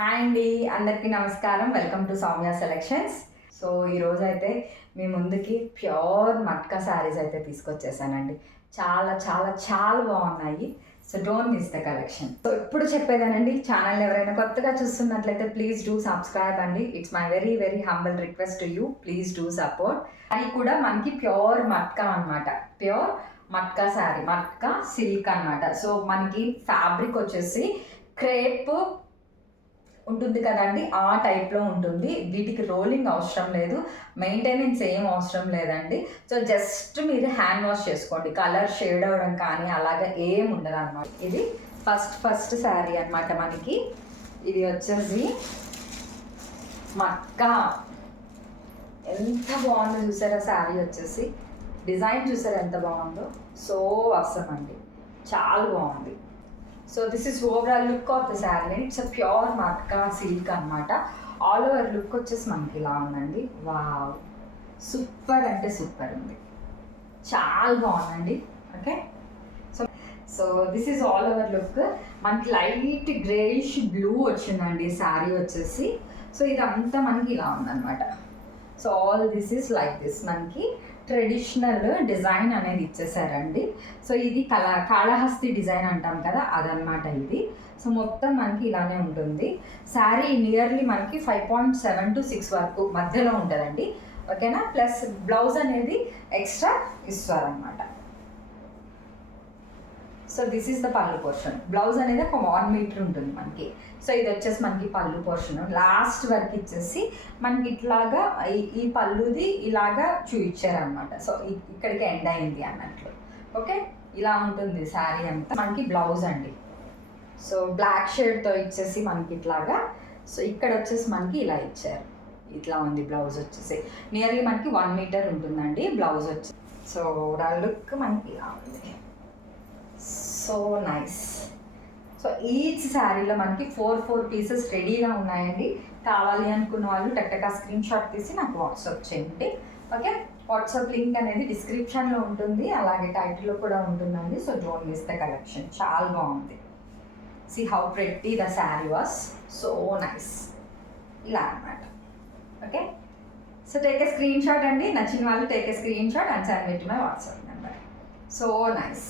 Hi అండి, అందరికీ నమస్కారం. Welcome to Soumya selections. So ఈరోజు అయితే మీ ముందుకి ప్యూర్ మట్కా శారీస్ అయితే తీసుకొచ్చేసానండి. చాలా చాలా చాలా బాగున్నాయి. So don't miss the collection. So ఇప్పుడు చెప్పేదానండి, ఛానల్ ఎవరైనా కొత్తగా చూస్తున్నట్లయితే ప్లీజ్ డూ సబ్స్క్రైబ్ అండి. It's my very very humble request to you. Please do support. అది కూడా మనకి ప్యూర్ మట్కా అనమాట. ప్యూర్ మట్కా శారీ, మట్కా సిల్క్ అనమాట. సో మనకి ఫ్యాబ్రిక్ వచ్చేసి క్రేప్ ఉంటుంది కదండి, ఆ టైప్లో ఉంటుంది. వీటికి రోలింగ్ అవసరం లేదు, మెయింటెనెన్స్ ఏం అవసరం లేదండి. సో జస్ట్ మీరు హ్యాండ్ వాష్ చేసుకోండి, కలర్ షేడ్ అవ్వడం కానీ అలాగే ఏం ఉండదు అనమాట. ఇది ఫస్ట్ శారీ అనమాట మనకి. ఇది వచ్చేసి మట్కా. ఎంత బాగుందో చూసారా శారీ వచ్చేసి, డిజైన్ చూసారా ఎంత బాగుందో. సో అవసరం అండి, చాలా బాగుంది. So this is overall look of the sari and it's a pure matka silk అనమాట. ఆల్ ఓవర్ లుక్ వచ్చేసి మనకి ఇలా ఉందండి. వావ్, సూపర్ అంటే సూపర్ ఉంది, చాలా బాగుందండి. Okay, so this is all over look. మనకి లైట్ గ్రేయిష్ బ్లూ వచ్చిందండి శారీ వచ్చేసి. సో ఇదంతా మనకి ఇలా ఉందన్నమాట. So all this is like this, మనకి ట్రెడిషనల్ డిజైన్ అనేది ఇచ్చేసారండి. సో ఇది కాళహస్తి డిజైన్ అంటాం కదా, అదనమాట ఇది. సో మొత్తం మనకి ఇలానే ఉంటుంది. శారీ నియర్లీ మనకి 5.7 to 6 వరకు మధ్యలో ఉంటుందండి. ఓకేనా, ప్లస్ బ్లౌజ్ అనేది ఎక్స్ట్రా ఇస్తారనమాట. So this is the pallu portion. Blouse అనేది ఒక 1 మీటర్ ఉంటుంది మనకి. సో ఇది వచ్చేసి మనకి పళ్ళు పోర్షన్. లాస్ట్ వరకు ఇచ్చేసి మనకి ఇట్లాగా ఈ పళ్ళుది ఇలాగా చూయించారనమాట. సో ఇక్కడికి ఎండ్ అయింది అన్నట్లు. ఓకే, ఇలా ఉంటుంది శారీ అంతా. మనకి బ్లౌజ్ అండి, సో బ్లాక్ షేడ్తో ఇచ్చేసి మనకి ఇట్లాగా. సో ఇక్కడ వచ్చేసి మనకి ఇలా ఇచ్చారు, ఇట్లా ఉంది బ్లౌజ్ వచ్చేసి. నియర్లీ మనకి 1 మీటర్ ఉంటుందండి బ్లౌజ్ వచ్చి. సో ఓవరాల్ లుక్ మనకి ఇలా ఉంది. So nice. సో ఈచ్ శారీలో మనకి 4 పీసెస్ రెడీగా ఉన్నాయండి. కావాలి అనుకున్న వాళ్ళు టక్టకా స్క్రీన్ షాట్ తీసి నాకు వాట్సాప్ చేయండి. ఓకే, వాట్సాప్ లింక్ అనేది డిస్క్రిప్షన్లో ఉంటుంది, అలాగే టైటిల్లో కూడా ఉంటుందండి. So don't miss the collection, చాలా బాగుంది. See how pretty the sari was, so nice. ఇలా అన్నమాట. Okay, so take a screen shot అండి. నచ్చిన వాళ్ళు take a screen shot and send me to my WhatsApp number. So nice.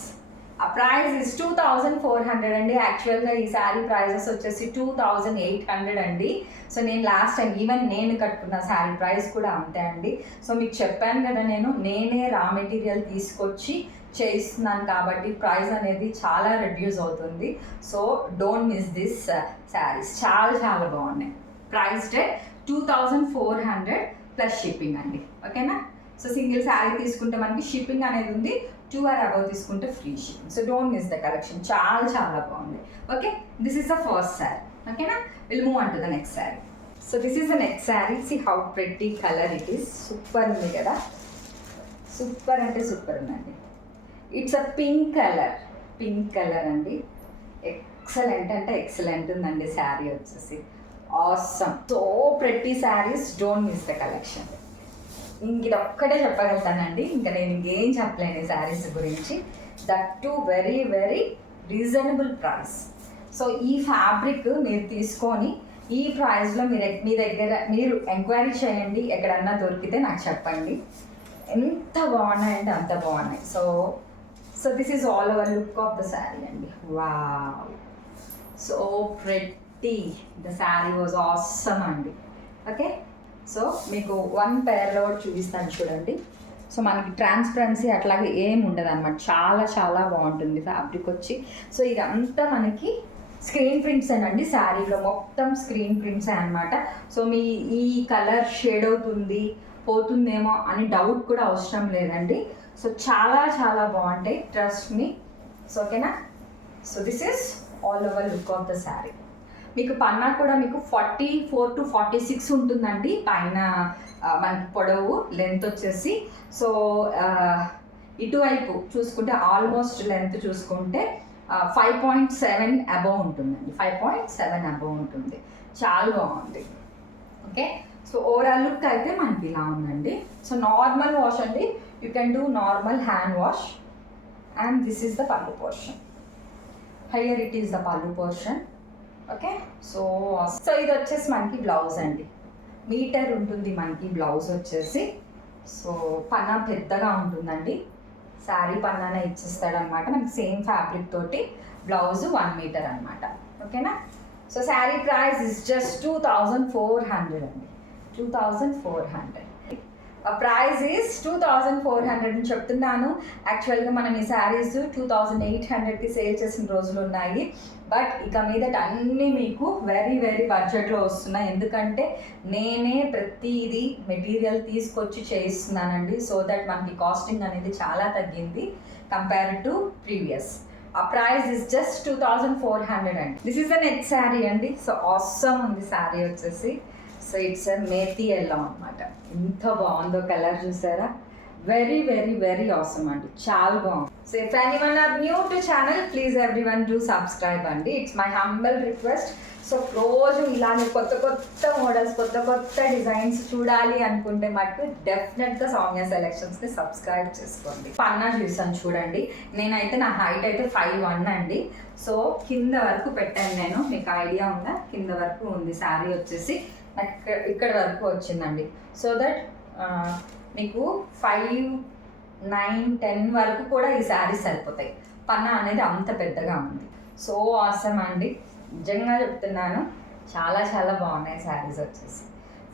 ఆ price is 2400 అండి. యాక్చువల్గా ఈ శారీ ప్రైజెస్ వచ్చేసి 2800 అండి. సో నేను లాస్ట్ టైం ఈవెన్ నేను కట్టుకున్న శారీ ప్రైస్ కూడా అంతే అండి. సో మీకు చెప్పాను కదా, నేనే రా మెటీరియల్ తీసుకొచ్చి చేయిస్తున్నాను కాబట్టి ప్రైస్ అనేది చాలా రెడ్యూస్ అవుతుంది. So don't miss this saris, చాలా చాలా బాగున్నాయి. ప్రైస్ రేట్ 2400 ప్లస్ షిప్పింగ్ అండి. ఓకేనా, సో సింగిల్ శారీ తీసుకుంటే మనకి షిప్పింగ్ అనేది ఉంది, 2 or above తీసుకుంటే free shipping. So don't miss the collection, చాలా చాలా బాగుంది. Okay, this is the first sari. ఓకేనా, will move on to the next sari. So this is the next sari. See how pretty colour it is. Super ఉంది కదా, super అంటే super ఉందండి. It's a pink colour అండి. Excellent అంటే ఎక్సలెంట్ ఉందండి శారీ వచ్చేసి. Awesome, so pretty saris, don't miss the collection. ఇంక ఇది ఒక్కటే చెప్పగలుగుతానండి, ఇంకా నేను ఇంకేం చెప్పలేను ఈ శారీస్ గురించి. That to very very reasonable price. So ఈ ఫ్యాబ్రిక్ మీరు తీసుకొని ఈ ప్రైస్లో మీ దగ్గర మీరు ఎంక్వైరీ చేయండి, ఎక్కడన్నా దొరికితే నాకు చెప్పండి. ఎంత బాగున్నాయంటే అంత బాగున్నాయి. So this is all over look of the sari అండి. Wow, so pretty. The sari was awesome అండి. ఓకే, సో మీకు 1 పేర్లో కూడా చూపిస్తాను చూడండి. సో మనకి ట్రాన్స్పరెన్సీ అట్లాగే ఏం ఉండదు అనమాట, చాలా చాలా బాగుంటుంది ఫ్యాబ్రిక్ వచ్చి. సో ఇదంతా మనకి స్క్రీన్ ప్రింట్స్ అండి, శారీలో మొత్తం స్క్రీన్ ప్రింట్సే అనమాట. సో మీ ఈ కలర్ షేడ్ అవుతుంది పోతుందేమో అని డౌట్ కూడా అవసరం లేదండి. సో చాలా చాలా బాగుంటాయి, ట్రస్ట్ మీ. సో ఓకేనా, so this is all over look of the sari. మీకు పన్నా కూడా మీకు 44 to 46 ఉంటుందండి పైన మనకి పొడవు, లెంత్ వచ్చేసి. సో ఇటువైపు చూసుకుంటే ఆల్మోస్ట్ లెంత్ చూసుకుంటే 5.7 అబవ్ ఉంటుందండి. 5.7 అబవ్ ఉంటుంది, చాలా బాగుంది. ఓకే, సో ఓవరాల్ లుక్ అయితే మనకి ఇలా ఉందండి. సో నార్మల్ వాష్ అండి, you can do normal hand wash. And this is the pallu portion. Here it is the pallu portion. Okay. So so ఇది వచ్చేసి మనకి బ్లౌజ్ అండి. మీటర్ ఉంటుంది మనకి బ్లౌజ్ వచ్చేసి. సో పన్నా పెద్దగా ఉంటుందండి. శారీ పన్నానే ఇచ్చేస్తాడనమాట మనకి సేమ్ ఫ్యాబ్రిక్ తోటి. బ్లౌజ్ 1 మీటర్ అనమాట. ఓకేనా. So sari price is just 2400 అండి. 2400. ప్రైస్ ఈస్ 2400 అని చెప్తున్నాను. యాక్చువల్గా మనం ఈ శారీస్ 2800కి సేల్ చేసిన రోజులు ఉన్నాయి. బట్ ఇక మీదట అన్నీ మీకు వెరీ వెరీ బడ్జెట్లో వస్తున్నాయి. ఎందుకంటే నేనే ప్రతిదీ మెటీరియల్ తీసుకొచ్చి చేయిస్తున్నానండి. సో దట్ మనకి కాస్టింగ్ అనేది చాలా తగ్గింది కంపేర్ టు ప్రీవియస్. ఆ ప్రైస్ ఇస్ జస్ట్ 2400 అండి. This is the next sari అండి. సో ఆసమ్ ఉంది శారీ వచ్చేసి. సో ఇట్స్ మేతి ఎల్లో అనమాట. ఎంత బాగుందో కలర్ చూసారా. వెరీ వెరీ వెరీ ఆసమ్ అండి. చాలా బాగుంది. So if anyone are new to channel please everyone do subscribe అండి. It's my humble request. So రోజు ఇలానే కొత్త కొత్త మోడల్స్, కొత్త కొత్త డిజైన్స్ చూడాలి అనుకుంటే మటుకు డెఫినెట్గా సౌమ్య సెలెక్షన్స్ని సబ్స్క్రైబ్ చేసుకోండి. పన్నా చూసాను చూడండి. నేనైతే నా హైట్ అయితే 5'1" అండి. సో కింద వరకు పెట్టాను నేను. మీకు ఐడియా ఉందా? కింద వరకు ఉంది శారీ వచ్చేసి. నాకు ఇక్కడ వరకు వచ్చిందండి. సో దట్ మీకు 5, 9, 10 వరకు కూడా ఈ శారీస్ సరిపోతాయి. పన్నా అనేది అంత పెద్దగా ఉంది. సో ఆసమ్ అండి. నిజంగా చెప్తున్నాను, చాలా చాలా బాగున్నాయి శారీస్ వచ్చేసి.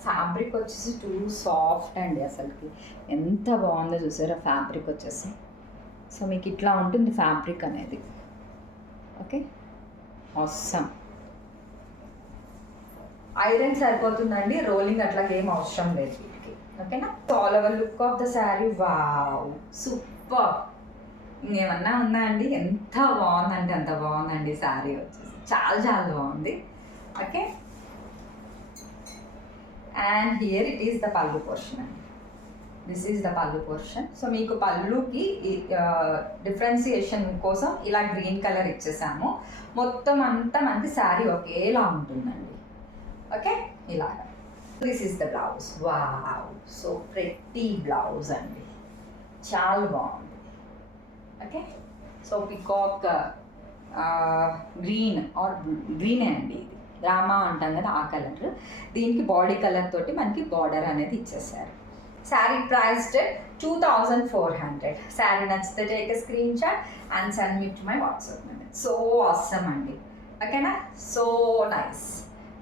ఫ్యాబ్రిక్ వచ్చేసి టూ సాఫ్ట్ అండి. అసలుకి ఎంత బాగుందో చూసారా ఫ్యాబ్రిక్ వచ్చేసి. సో మీకు ఇట్లా ఉంటుంది ఫ్యాబ్రిక్ అనేది. ఓకే. ఆసమ్. ఐరన్ సరిపోతుందండి. రోలింగ్ అట్లా ఏం అవసరం లేదు వీటికి. ఓకేనా. All over look of the sari wow super. ఇంకేమన్నా ఉందా అండి? ఎంత బాగుందంటే అంత బాగుందండి శారీ వచ్చేసి. చాలా చాలా బాగుంది. Okay. And here it is the pallu portion అండి. This is the pallu portion. So మీకు పల్లుకి డిఫరెన్సియేషన్ కోసం ఇలా గ్రీన్ కలర్ ఇచ్చేసాము. మొత్తం అంతా మనకి శారీ ఒకేలా ఉంటుందండి. ఓకే. ఇలాగా. This is the blouse. Wow so pretty blouse అండి. చాలా బాగుంది. Okay. So peacock green or గ్రీనే అండి. ఇది రామా అంటాం కదా ఆ కలర్. దీనికి బాడీ కలర్ తోటి మనకి బార్డర్ అనేది ఇచ్చేసారు. శారీ ప్రైస్డ్ 2400. శారీ నచ్చితే take a screen shot and send me to my WhatsApp number. So awesome అండి. ఓకేనా. So nice.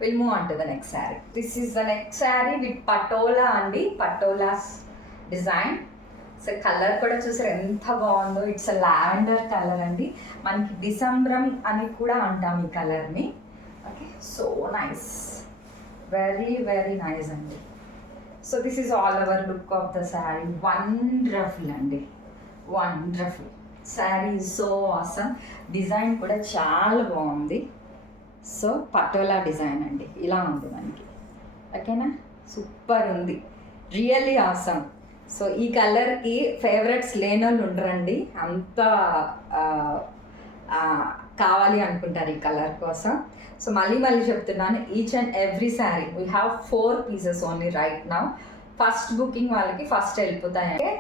We'll move on to the next saree. This is the next saree with patola అండి. Patolas design. So colour కూడా చూసారు ఎంత బాగుందో. It's lavender colour అండి. మనకి డిసెంబరం అని కూడా అంటాం ఈ కలర్ని. Okay. So nice. Very very nice అండి. So this is all over look of the sari. Wonderful అండి. Wonderful. Sari so awesome. Design కూడా చాలా బాగుంది. సో పటోలా డిజైన్ అండి. ఇలా ఉంది మనకి. ఓకేనా. సూపర్ ఉంది. Really awesome. సో ఈ కలర్కి ఫేవరెట్స్ లేని వాళ్ళు ఉండరండి. అంత కావాలి అనుకుంటారు ఈ కలర్ కోసం. సో మళ్ళీ మళ్ళీ చెప్తున్నాను, each and every sari we have 4 pieces only right now. First booking వాళ్ళకి ఫస్ట్ వెళ్ళిపోతాయంటే,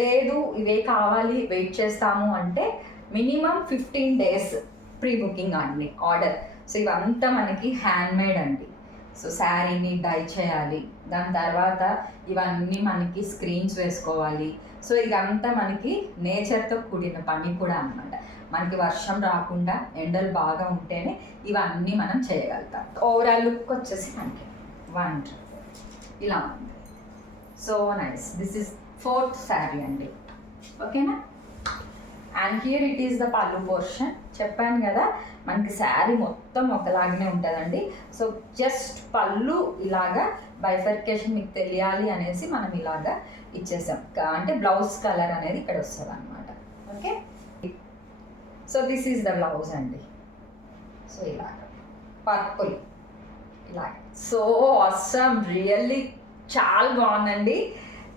లేదు ఇవే కావాలి వెయిట్ చేస్తాము అంటే మినిమం 15 days ప్రీ బుకింగ్ అండి ఆర్డర్. సో ఇవంతా మనకి హ్యాండ్మేడ్ అండి. సో శారీని డై చేయాలి, దాని తర్వాత ఇవన్నీ మనకి స్క్రీన్స్ వేసుకోవాలి. సో ఇదంతా మనకి నేచర్తో కూడిన పని కూడా అన్నమాట. మనకి వర్షం రాకుండా ఎండలు బాగా ఉంటేనే ఇవన్నీ మనం చేయగలుగుతాం. ఓవరాల్ లుక్ వచ్చేసి మనకి ఇలా ఉంది. So nice. This is 4th sari అండి. ఓకేనా. And here it is the pallu portion. చెప్పాను కదా మనకి శారీ మొత్తం ఒకలాగానే ఉంటుందండి. సో జస్ట్ పళ్ళు ఇలాగా బైఫర్కేషన్ మీకు తెలియాలి అనేసి మనం ఇలాగా ఇచ్చేసాం. అంటే బ్లౌజ్ కలర్ అనేది ఇక్కడ వస్తుంది అనమాట. Okay. So this is the blouse అండి. సో ఇలాగ పర్పుల్ ఇలాగ. So awesome. రియల్లీ చాలా బాగుందండి.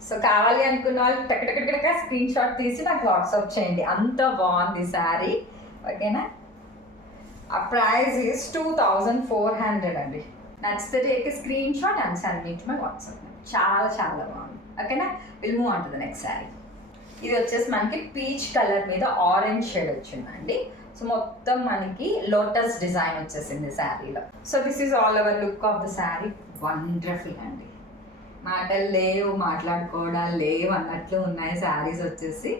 సో కావాలి అనుకున్న వాళ్ళు టక్ స్క్రీన్ షాట్ తీసి నాకు వాట్సాప్ చేయండి. అంత బాగుంది శారీ. ఓకేనా. ఆ ప్రైస్ ఈస్ 2400 అండి. నచ్చితే take screen shot and send me to my WhatsApp. చాలా చాలా బాగుంది. ఓకేనా. Will move on to the next sari. ఇది వచ్చేసి మనకి పీచ్ కలర్ మీద ఆరెంజ్ షేడ్ వచ్చిందండి. సో మొత్తం మనకి లోటస్ డిజైన్ వచ్చేసింది శారీలో. So this is all over look of the sari. Wonderful అండి, మాటలు లేవు, మాట్లాడుకోవడాలు లేవు అన్నట్లు ఉన్నాయి శారీస్ వచ్చేసి.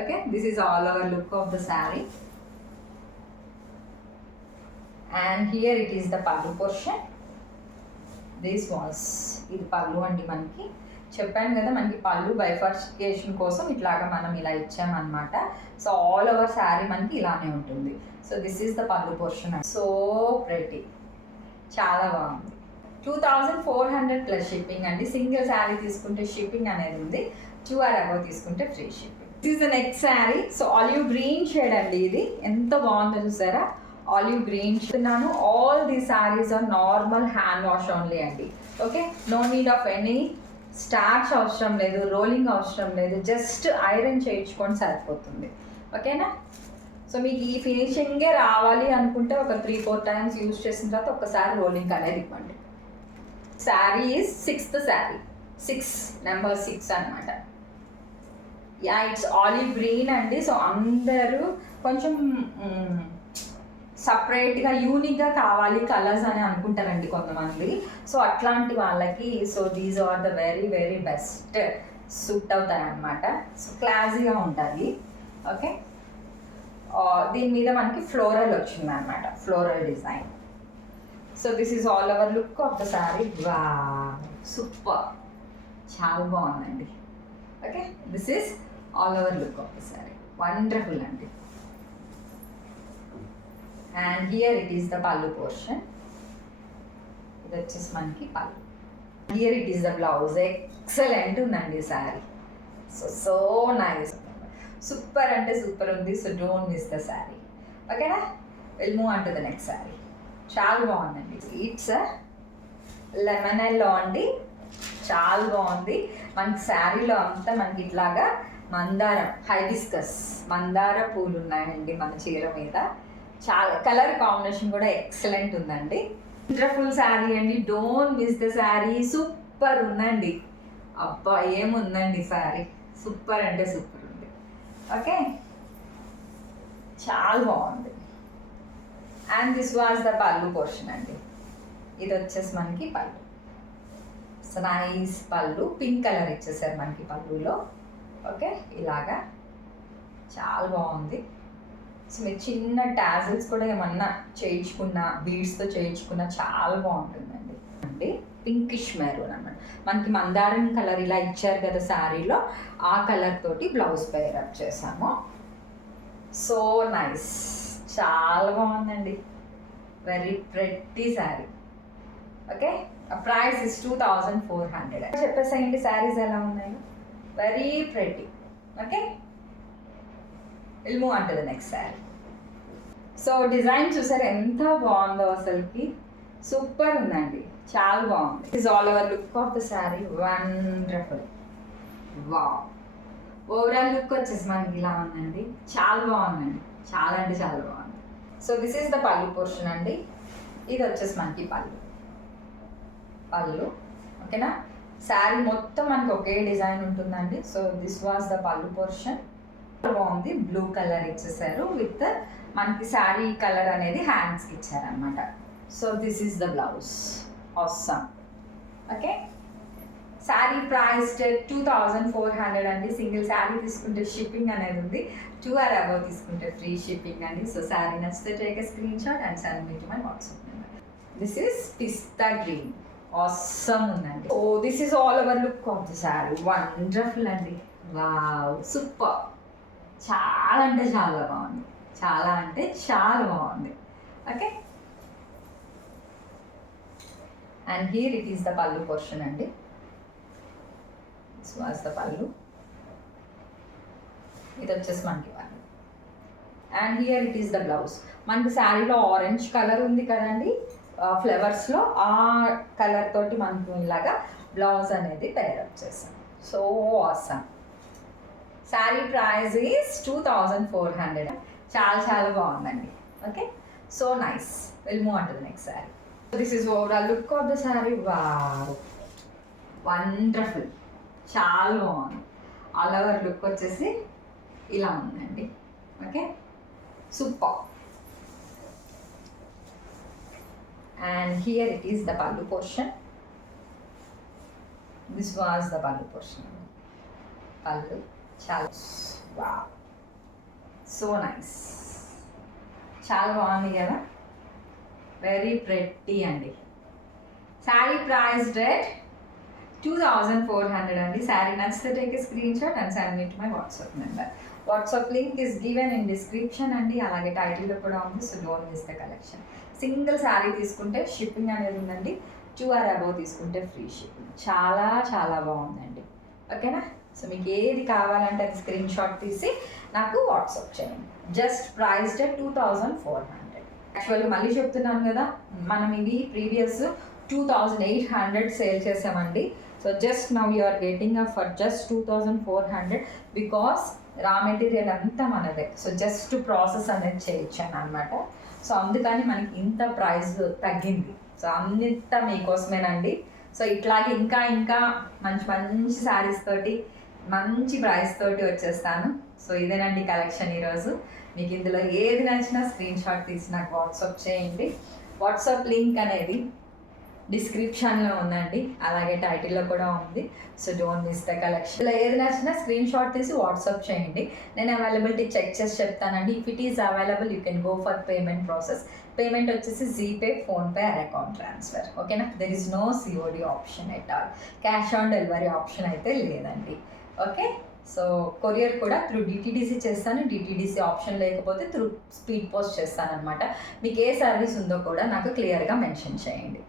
Okay, this is all over look of the sari. And here it is the pallu portion. This was, ఇది పల్లు అండి. మనకి చెప్పాను కదా, మనకి పళ్ళు బైఫర్కేషన్ కోసం ఇట్లాగా మనం ఇలా ఇచ్చామన్నమాట. సో ఆల్ ఓవర్ శారీ మనకి ఇలానే ఉంటుంది. So this is the pallu portion. So pretty, చాలా బాగుంది. 2400 ప్లస్ షిప్పింగ్ అండి. సింగిల్ శారీ తీసుకుంటే షిప్పింగ్ అనేది ఉంది, 2 or above తీసుకుంటే free shipping. This is the next sari. So olive green shade అండి. ఇది ఎంత బాగుందో చూసారా, ఆలివ్ గ్రీన్ చెప్తున్నాను. All the saris are normal hand wash only అండి. Okay, no need of any starch అవసరం లేదు, రోలింగ్ అవసరం లేదు, జస్ట్ ఐరన్ చేయించుకొని సరిపోతుంది. ఓకేనా? సో మీకు ఈ ఫినిషింగే రావాలి అనుకుంటే ఒక 3-4 టైమ్స్ యూజ్ చేసిన తర్వాత ఒక్కసారి రోలింగ్ అనేది ఇవ్వండి. Sari is 6th sari, 6 number 6 అనమాట. యా, ఇట్స్ ఆలివ్ గ్రీన్ అండి. సో అందరూ కొంచెం సపరేట్గా యూనిక్గా కావాలి కలర్స్ అని అనుకుంటారండి కొంతమంది. సో అట్లాంటి వాళ్ళకి so these are the very very best suit అవుతాయి అన్నమాట. సో క్లాసీగా ఉంటుంది. ఓకే, దీని మీద మనకి ఫ్లోరల్ వచ్చింది అనమాట, floral design. So this is all over look of the sari. వా, సూపర్, చాలా బాగుందండి. Okay, this is all over look of the sari. Wonderful అండి. And here it is the pallu portion. ఇది వచ్చేసి మనకి pallu. Here it is the blouse. Excellent ఉందండి sari. So nice, super అంటే super ఉంది. So don't miss the sari. ఓకేనా? Will move on to the next sari. చాలా బాగుందండి. ఇట్స్ లెమన్ ఎల్లో అండి, చాలా బాగుంది. మనకి శారీలో అంతా మనకి ఇట్లాగా మందారం, హైబిస్కస్ మందార పూలు ఉన్నాయండి మన చీర మీద. చాలా కలర్ కాంబినేషన్ కూడా ఎక్సలెంట్ ఉందండి. వండర్ఫుల్ శారీ అండి. Don't miss the sari. Super ఉందండి. అబ్బా, ఏముందండి శారీ, సూపర్ అంటే సూపర్ ఉంది. ఓకే, చాలా బాగుంది. And this was the pallu portion అండి. ఇది వచ్చేసి మనకి పళ్ళు. నైస్ పళ్ళు, పింక్ కలర్ ఇచ్చేసారు మనకి పళ్ళులో. ఓకే, ఇలాగా చాలా బాగుంది. సో మీరు చిన్న టాజిల్స్ కూడా ఏమన్నా చేయించుకున్న, బీడ్స్తో చేయించుకున్న చాలా బాగుంటుందండి. అంటే పింకిష్ మెరూన్ అన్నమాట. మనకి మందారం కలర్ ఇలా ఇచ్చారు కదా శారీలో, ఆ కలర్ తోటి బ్లౌజ్ పేర్ అప్ చేసాము. సో నైస్, చాలా బాగుందండి. Very pretty sari. Okay, price is 2400. చెప్పేసేయండి శారీస్ ఎలా ఉన్నాయో. Very pretty. Okay, will move on to the next sari. So design చూసారు ఎంత బాగుందో, అసలుకి సూపర్ ఉందండి, చాలా బాగుంది. Is all over look of the sari. Wonderful. Wow, overall look వచ్చేసి మనకి ఇలా ఉందండి. చాలా బాగుందండి, చాలా అంటే చాలా బాగుంది. So this is the pallu portion అండి. ఇది వచ్చేసి మనకి పళ్ళు. ఓకేనా? శారీ మొత్తం మనకి ఒకే డిజైన్ ఉంటుందండి. So this was the pallu portion. బాగుంది, బ్లూ కలర్ ఇచ్చేసారు విత్ మనకి శారీ కలర్ అనేది హ్యాండ్స్కి ఇచ్చారనమాట. So this is the blouse. Awesome. Okay, sari price 2400 అండి. సింగిల్ శారీ తీసుకుంటే షిప్పింగ్ అనేది ఉంది, 2 or above తీసుకుంటే ఫ్రీ షిప్పింగ్ అండి. సో శారీ నచ్చితే take a screen shot and send me to my WhatsApp number. This is pista green. Awesome ఉందండి. Oh, this is all over look of the sari. Wonderful అండి. Wow, super, చాలా అంటే చాలా బాగుంది, చాలా అంటే చాలా బాగుంది. Okay, and here it is the pallu portion అండి. This was the pallu. ఇది వచ్చేసి మనకి pallu. And here it is the blouse. మనకి శారీలో ఆరెంజ్ కలర్ ఉంది కదండి, ఫ్లవర్స్లో, ఆ కలర్ తోటి మనకు ఇలాగా బ్లౌజ్ అనేది పేరప్ చేసాం. So awesome. Sari price is 2400. చాలా చాలా బాగుందండి. Okay, so nice. Will move on to the next sari. This is overall look of the sari. Wow, wonderful, చాలా బాగుంది. ఆల్ ఓవర్ లుక్ వచ్చేసి ఇలా ఉందండి. Okay, super. and here it is the pallu portion. This was the pallu portion. Pallu చాలా wow, so nice, చాలా బాగుంది కదా, very pretty అండి. శారీ ప్రైస్ రేట్ 2400 అండి. శారీ నచ్చితే take a screen shot and send me to my WhatsApp number. WhatsApp link is given in description అండి, అలాగే టైటిల్లో కూడా ఉంది. So don't miss the collection. Single sari తీసుకుంటే షిప్పింగ్ అనేది ఉందండి, 2 or above తీసుకుంటే ఫ్రీ షిప్పింగ్. చాలా చాలా బాగుందండి. ఓకేనా? సో మీకు ఏది కావాలంటే అది స్క్రీన్ షాట్ తీసి నాకు వాట్సాప్ చేయండి. జస్ట్ ప్రైస్ డే 2400. యాక్చువల్గా మళ్ళీ చెప్తున్నాను కదా, మనం ఇది ప్రీవియస్ 2800 సేల్ చేసామండి. So just now you are getting up for just 2400 because raw material అంతా మనదే. సో జస్ట్ ప్రాసెస్ అనేది చేయించాను అనమాట. సో అందుకని మనకి ఇంత ప్రైస్ తగ్గింది. సో అంత మీకోసమేనండి. సో ఇట్లాగే ఇంకా ఇంకా మంచి మంచి శారీస్ తోటి మంచి ప్రైస్ తోటి వచ్చేస్తాను. సో ఇదేనండి కలెక్షన్ ఈరోజు. మీకు ఇందులో ఏది నచ్చినా స్క్రీన్ షాట్ తీసి నాకు వాట్సాప్ చేయండి. వాట్సాప్ లింక్ అనేది డిస్క్రిప్షన్లో ఉందండి, అలాగే టైటిల్లో కూడా ఉంది. So don't miss the collection. ఇలా ఏది నచ్చినా స్క్రీన్ షాట్ తీసి వాట్సాప్ చేయండి. నేను అవైలబిలిటీ చెక్ చేసి చెప్తానండి. If it is available you can go for payment process. Payment వచ్చేసి GPay, PhonePe or account transfer. ఓకేనా? There is no COD option at all. Cash on delivery option అయితే లేదండి. Okay? So courier కూడా through DTDC చేస్తాను. DTDC option లేకపోతే through speed post చేస్తాను అనమాట. మీకు ఏ సర్వీస్ ఉందో కూడా నాకు క్లియర్గా మెన్షన్ చేయండి.